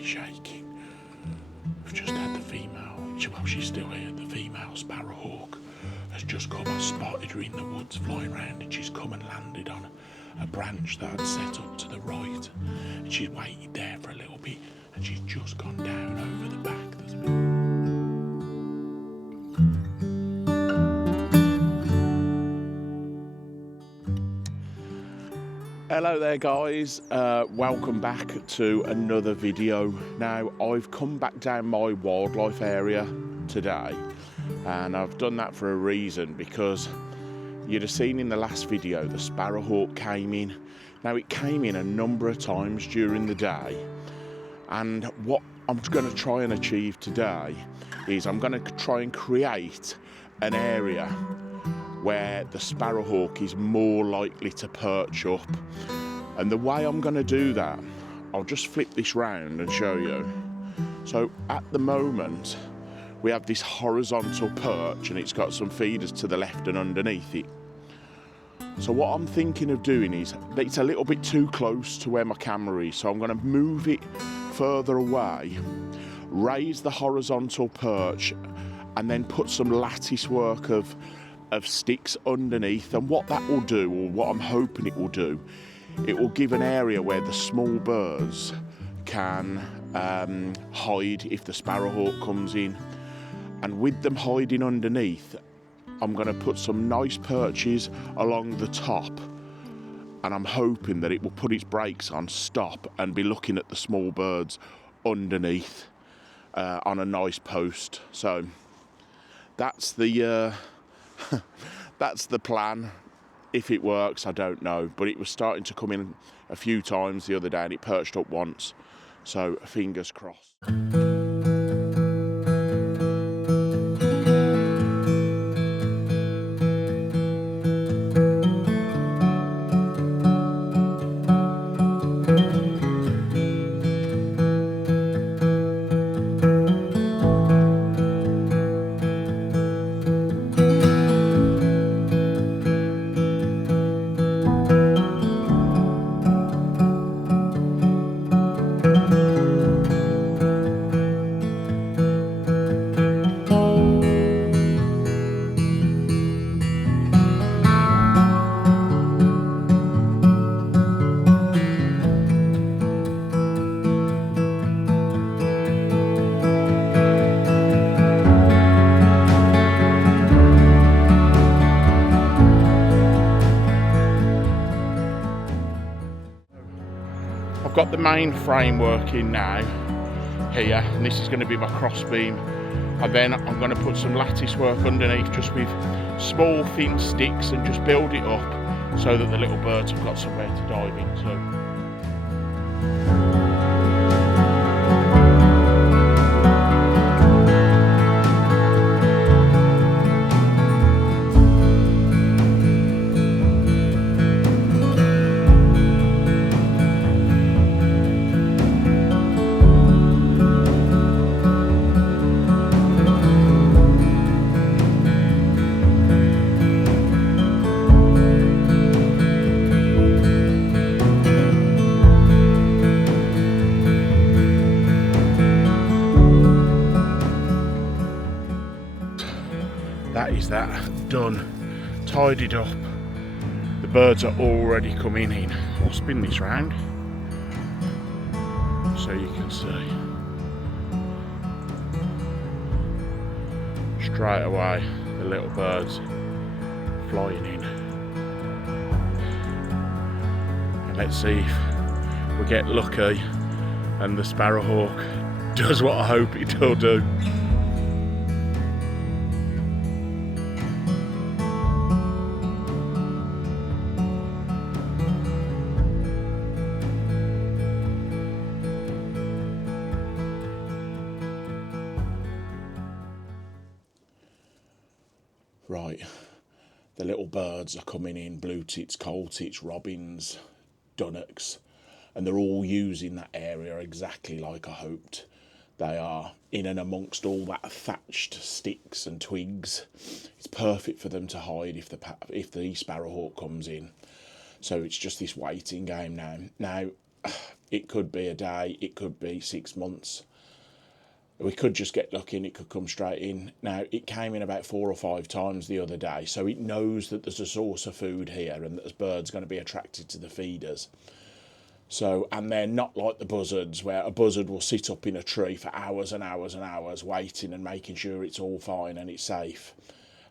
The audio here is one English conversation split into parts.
really shaking. We've just had the female, well, she's still here, the female Sparrowhawk has just come. I spotted her in the woods flying around, and she's come and landed on a branch that I'd set up to the right, and she's waited there for a little bit, and she's just gone down over the back. Hello there guys, welcome back to another video. Now I've come back down my wildlife area today, and I've done that for a reason, because you'd have seen in the last video the Sparrowhawk came in. Now it came in a number of times during the day, and what I'm going to try and achieve today is I'm going to try and create an area where the Sparrowhawk is more likely to perch up. And the way I'm going to do that, I'll just flip this round and show you. So at the moment we have this horizontal perch, and it's got some feeders to the left and underneath it. So what I'm thinking of doing is, it's a little bit too close to where my camera is, so I'm going to move it further away, raise the horizontal perch, and then put some lattice work of sticks underneath. And what that will do, or what I'm hoping it will do, it will give an area where the small birds can hide if the Sparrowhawk comes in. And with them hiding underneath, I'm going to put some nice perches along the top, and I'm hoping that it will put its brakes on, stop, and be looking at the small birds underneath on a nice post. So that's the that's the plan. If it works, I don't know, but it was starting to come in a few times the other day, and it perched up once, so fingers crossed. I've got the main framework in now here, and this is going to be my cross beam, and then I'm going to put some lattice work underneath, just with small thin sticks, and just build it up so that the little birds have got somewhere to dive into. That is that done, tidied up. The birds are already coming in. I'll spin this round so you can see. Straight away the little birds flying in. And let's see if we get lucky and the Sparrowhawk does what I hope it will do. Right, the little birds are coming in, blue tits, coal tits, robins, dunnocks, and they're all using that area exactly like I hoped. They are in and amongst all that thatched sticks and twigs. It's perfect for them to hide if the Sparrowhawk comes in. So it's just this waiting game now. Now, It could be a day, it could be 6 months. We could just get lucky and it could come straight in. Now, it came in about 4 or 5 times the other day, so it knows that there's a source of food here and that the bird's going to be attracted to the feeders. So, and they're not like the buzzards, where a buzzard will sit up in a tree for hours and hours and hours waiting and making sure it's all fine and it's safe.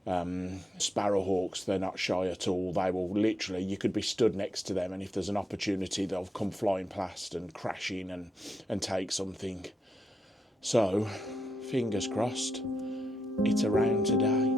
Sparrowhawks, they're not shy at all. They will literally, you could be stood next to them, and if there's an opportunity, they'll come flying past and crash in and take something. So, fingers crossed, it's around today.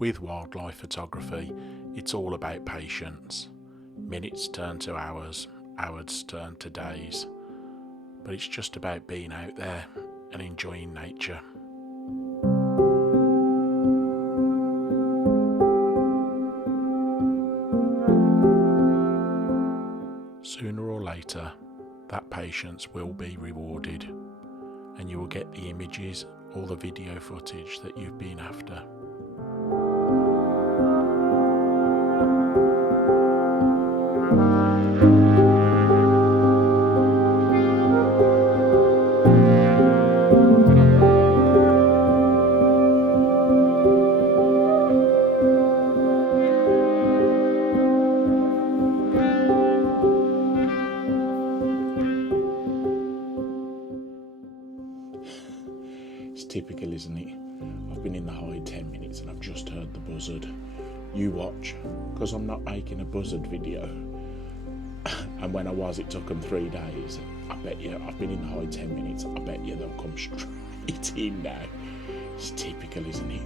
With wildlife photography, it's all about patience. Minutes turn to hours, hours turn to days. But it's just about being out there and enjoying nature. Sooner or later, that patience will be rewarded, and you will get the images or the video footage that you've been after. It's typical, isn't it? I've been in the hide 10 minutes and I've just heard the buzzard. You watch, because I'm not making a buzzard video. And when I was, it took them 3 days. I bet you, I've been in the hide 10 minutes, I bet you they'll come straight in now. It's typical, isn't it?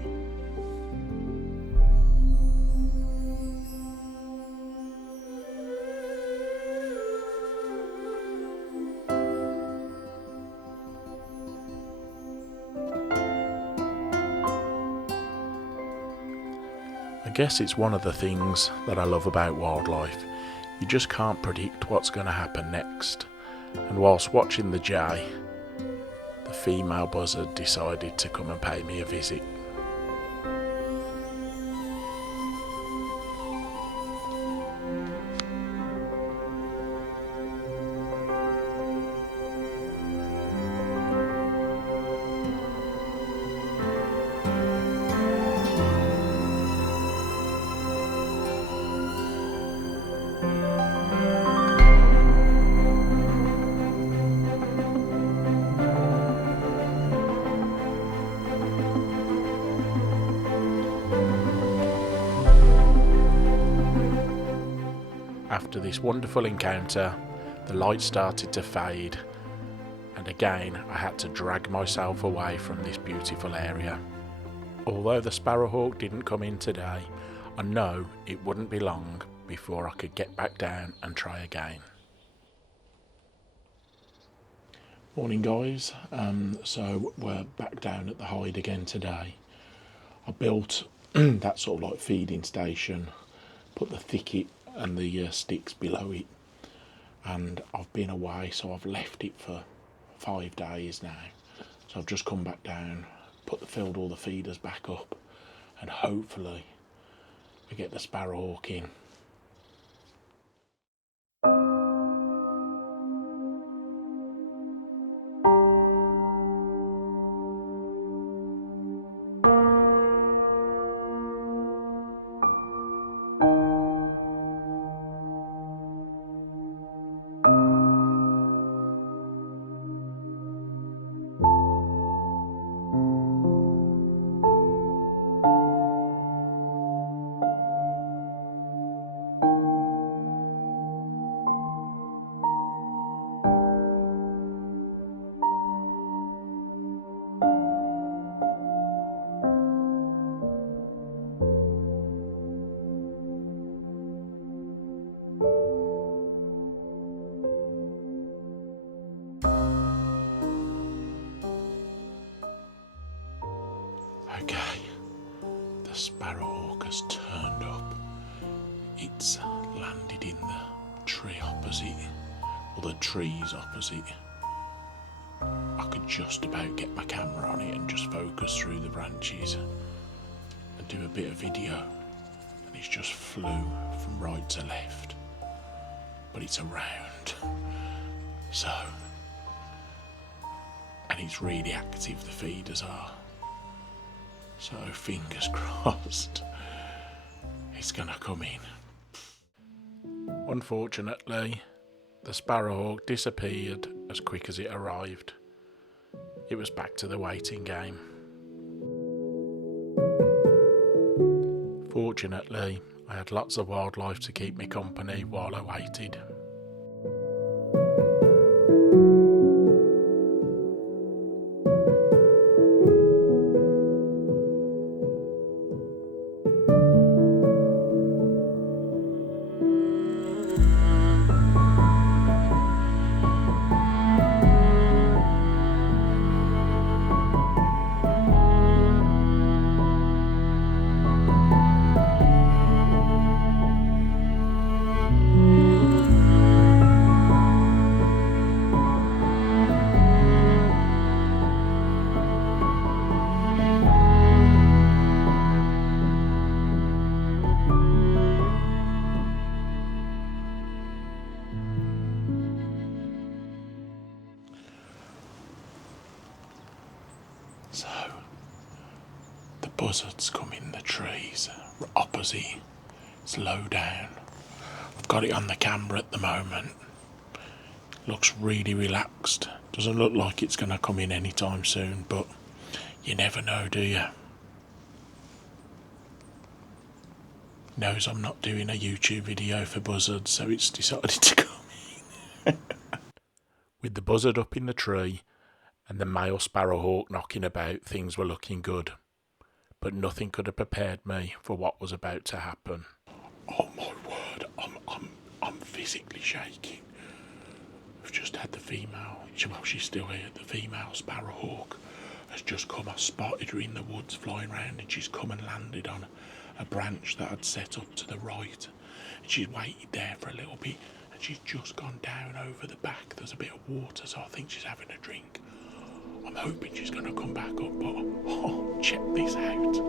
I guess it's one of the things that I love about wildlife. You just can't predict what's going to happen next. And whilst watching the jay, the female buzzard decided to come and pay me a visit. After this wonderful encounter, the light started to fade, and again I had to drag myself away from this beautiful area. Although the sparrowhawk didn't come in today, I know it wouldn't be long before I could get back down and try again. Morning guys, so we're back down at the hide again today. I built that sort of like feeding station, put the thicket and the sticks below it, and I've been away, so I've left it for 5 days now. So I've just come back down, filled all the feeders back up, and hopefully we get the sparrowhawk in. Okay, the sparrowhawk has turned up. It's landed in the tree opposite. opposite, or the trees opposite. I could just about get my camera on it and just focus through the branches and do a bit of video, and it's just flew from right to left, but it's around, so, and it's really active, the feeders are, so fingers crossed it's gonna come in. Unfortunately, the Sparrowhawk disappeared as quick as it arrived. It was back to the waiting game. Fortunately, I had lots of wildlife to keep me company while I waited. So, the buzzards come in the trees opposite. It's low down. I've got it on the camera at the moment. Looks really relaxed. Doesn't look like it's going to come in anytime soon, but you never know, do you? Knows I'm not doing a YouTube video for buzzards, so it's decided to come in. With the buzzard up in the tree and the male sparrowhawk knocking about, things were looking good. But nothing could have prepared me for what was about to happen. Oh my word, I'm physically shaking. We've just had the female, well, she's still here, the female sparrowhawk has just come. I spotted her in the woods flying around, and she's come and landed on a branch that I'd set up to the right. And she's waited there for a little bit, and she's just gone down over the back. There's a bit of water, so I think she's having a drink. I'm hoping she's going to come back up, but oh, check this out.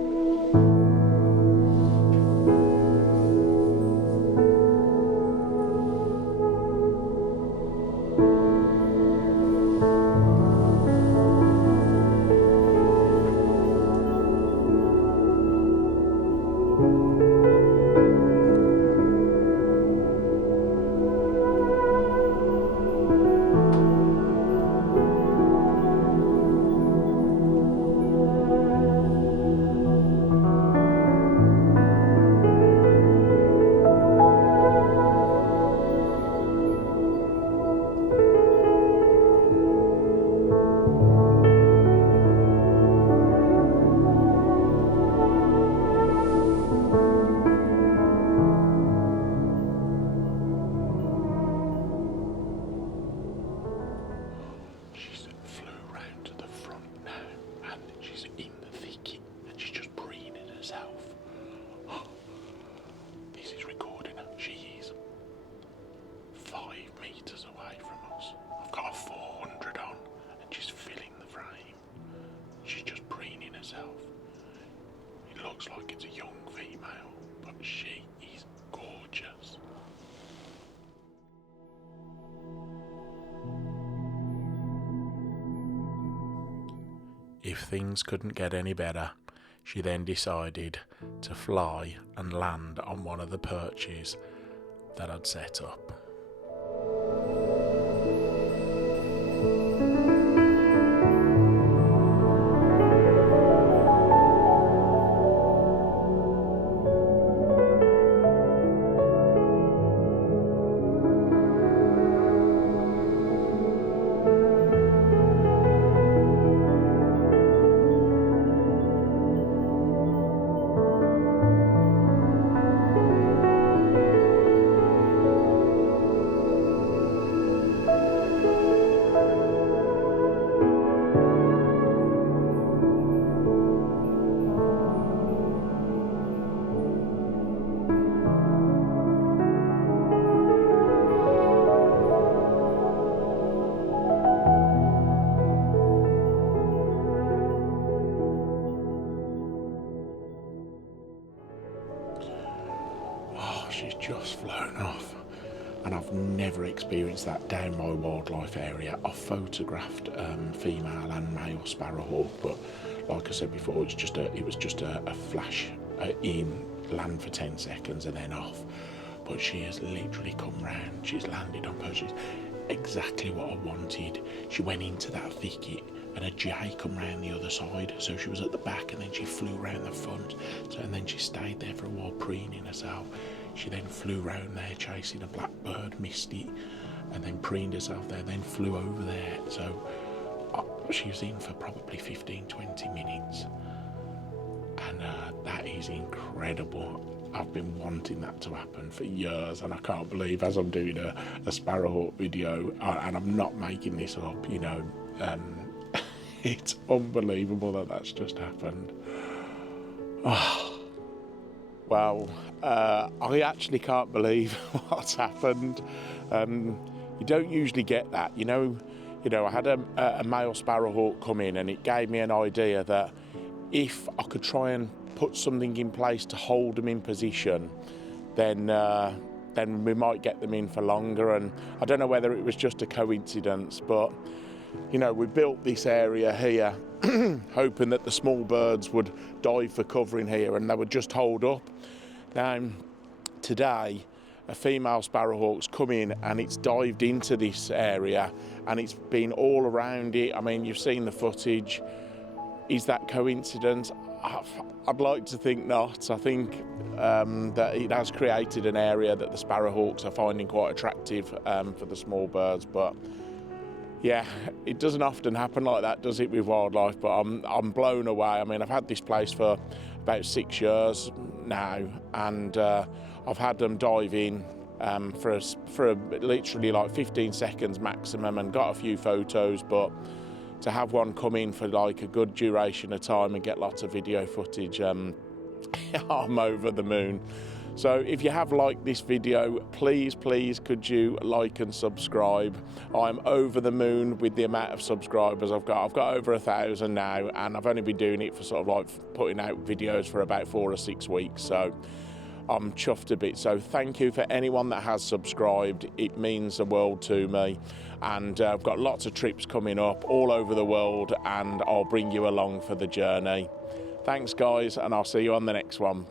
Like it's a young female, but she is gorgeous. If things couldn't get any better, she then decided to fly and land on one of the perches that I'd set up. and I've never experienced that down my wildlife area. I've photographed female and male sparrowhawk, but like I said before, it was just a flash in, land for 10 seconds and then off. But she has literally come round, she's landed on perches, exactly what I wanted. She went into that thicket and a jay come round the other side, so she was at the back and then she flew round the front, and then she stayed there for a while preening herself. She then flew round there chasing a blackbird, missed it, and then preened herself there, then flew over there. So she was in for probably 15-20 minutes, and that is incredible. I've been wanting that to happen for years, and I can't believe, as I'm doing a sparrowhawk video, and I'm not making this up, you know, it's unbelievable that that's just happened. Oh, well, I actually can't believe what's happened. You don't usually get that, you know. I had a male sparrowhawk come in, and it gave me an idea that if I could try and put something in place to hold them in position, then we might get them in for longer. And I don't know whether it was just a coincidence, but you know, we built this area here hoping that the small birds would dive for cover in here and they would just hold up. Now today a female sparrowhawk's come in and it's dived into this area and it's been all around it. I mean, you've seen the footage. Is that coincidence? I'd like to think not. I think that it has created an area that the sparrowhawks are finding quite attractive for the small birds. But yeah, it doesn't often happen like that, does it, with wildlife? But I'm blown away. I mean, I've had this place for about 6 years now, and I've had them dive in for literally like 15 seconds maximum, and got a few photos. But to have one come in for like a good duration of time and get lots of video footage, I'm over the moon. So if you have liked this video, please could you like and subscribe. I'm over the moon with the amount of subscribers I've got. I've got over 1,000 now, and I've only been doing it for sort of like putting out videos for about 4 or 6 weeks, so I'm chuffed a bit. So thank you for anyone that has subscribed. It means the world to me, and I've got lots of trips coming up all over the world, and I'll bring you along for the journey. Thanks guys, and I'll see you on the next one.